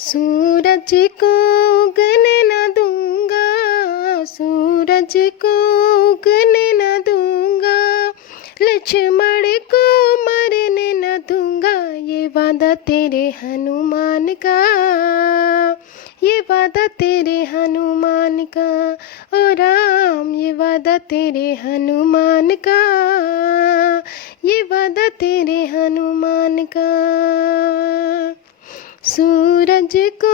सूरज को उगने न दूंगा, सूरज को उगने न दूंगा, लक्ष्मण को मरने न दूंगा। ये वादा तेरे हनुमान का, ये वादा तेरे हनुमान का। ओ राम ये वादा तेरे हनुमान का, ये वादा तेरे हनुमान का। सूरज को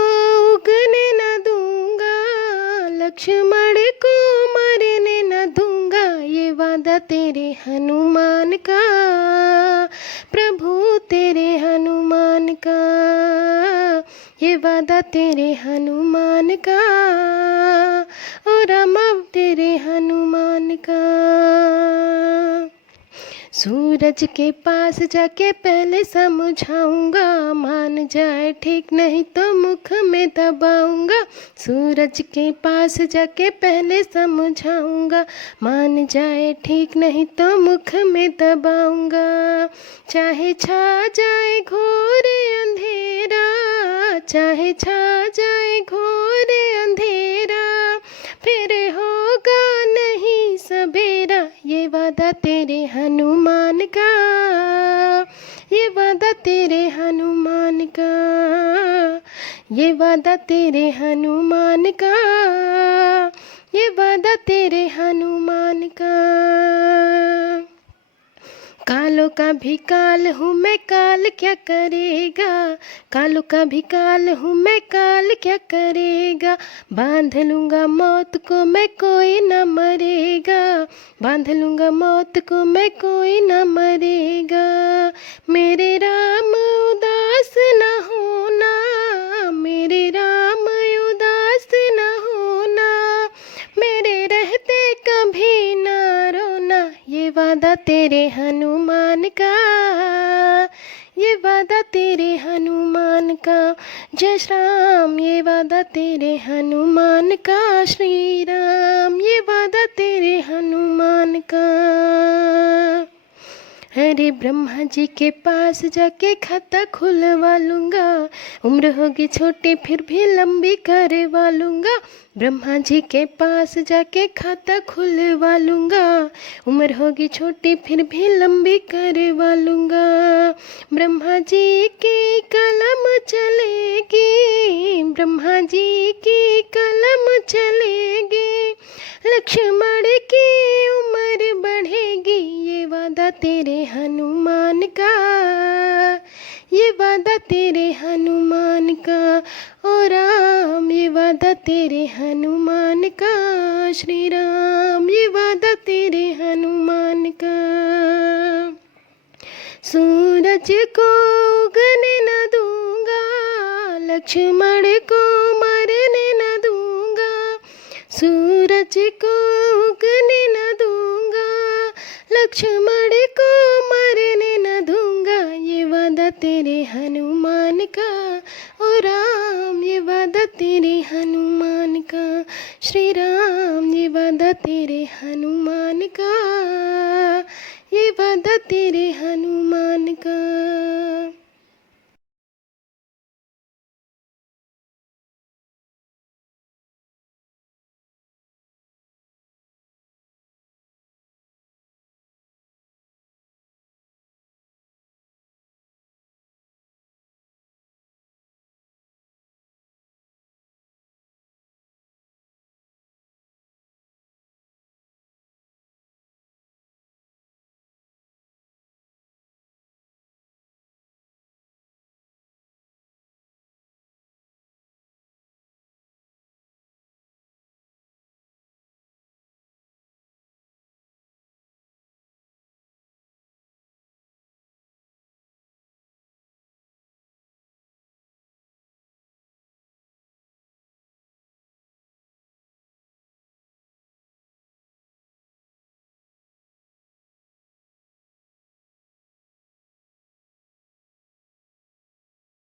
उगने न दूंगा, लक्ष्मण को मरने न दूंगा। ये वादा तेरे हनुमान का, प्रभु तेरे हनुमान का। ये वादा तेरे हनुमान का, ओ रामा तेरे हनुमान का। सूरज के पास जाके पहले समझाऊंगा, मान जाए ठीक नहीं तो मुख में दबाऊंगा। सूरज के पास जाके पहले समझाऊंगा, मान जाए ठीक नहीं तो मुख में दबाऊंगा। चाहे छा जाए घोर अंधेरा, चाहे छा जाए घोर अंधेरा, फिर होगा नहीं सबेरा। ये वादा तेरे हनुमान का, ये वादा तेरे हनुमान का, ये वादा तेरे हनुमान का, ये वादा तेरे हनुमान का। कालों का भी काल हूँ मैं, काल क्या करेगा। कालों का भी काल हूँ मैं, काल क्या करेगा। बांध लूँगा मौत को मैं, कोई न मरेगा। बांध लूँगा मौत को मैं, कोई न मरेगा। मेरे राम उदास न होना, मेरे राम उदास न होना, मेरे रहते कभी न रोना। ये वादा तेरे हनुमान का, ये वादा तेरे हनुमान का। जय श्री राम ये वादा तेरे हनुमान का, श्री राम ये वादा तेरे हनुमान का। अरे ब्रह्मा जी के पास जाके खाता खुलवा लूँगा, उम्र होगी छोटी फिर भी लंबी करवा लूँगा। ब्रह्मा जी के पास जाके खाता खुलवा लूँगा, उम्र होगी छोटी फिर भी लंबी करवा लूँगा। ब्रह्मा जी की कलम चलेगी, ब्रह्मा जी की कलम चलेगी, लक्ष्मण की उम्र बढ़ेगी। ये वादा तेरे हनुमान का, ये वादा तेरे हनुमान का। ओ राम ये वादा तेरे हनुमान का, श्री राम ये वादा तेरे हनुमान का। सूरज को उगने न दूंगा, लक्ष्मण को मरने न दूंगा। सूरज को उगने न दूंगा, लक्ष्मण को मरने न दूंगा। ये वादा तेरे हनुमान का, ओ राम ये वादा तेरे हनुमान का, श्री राम।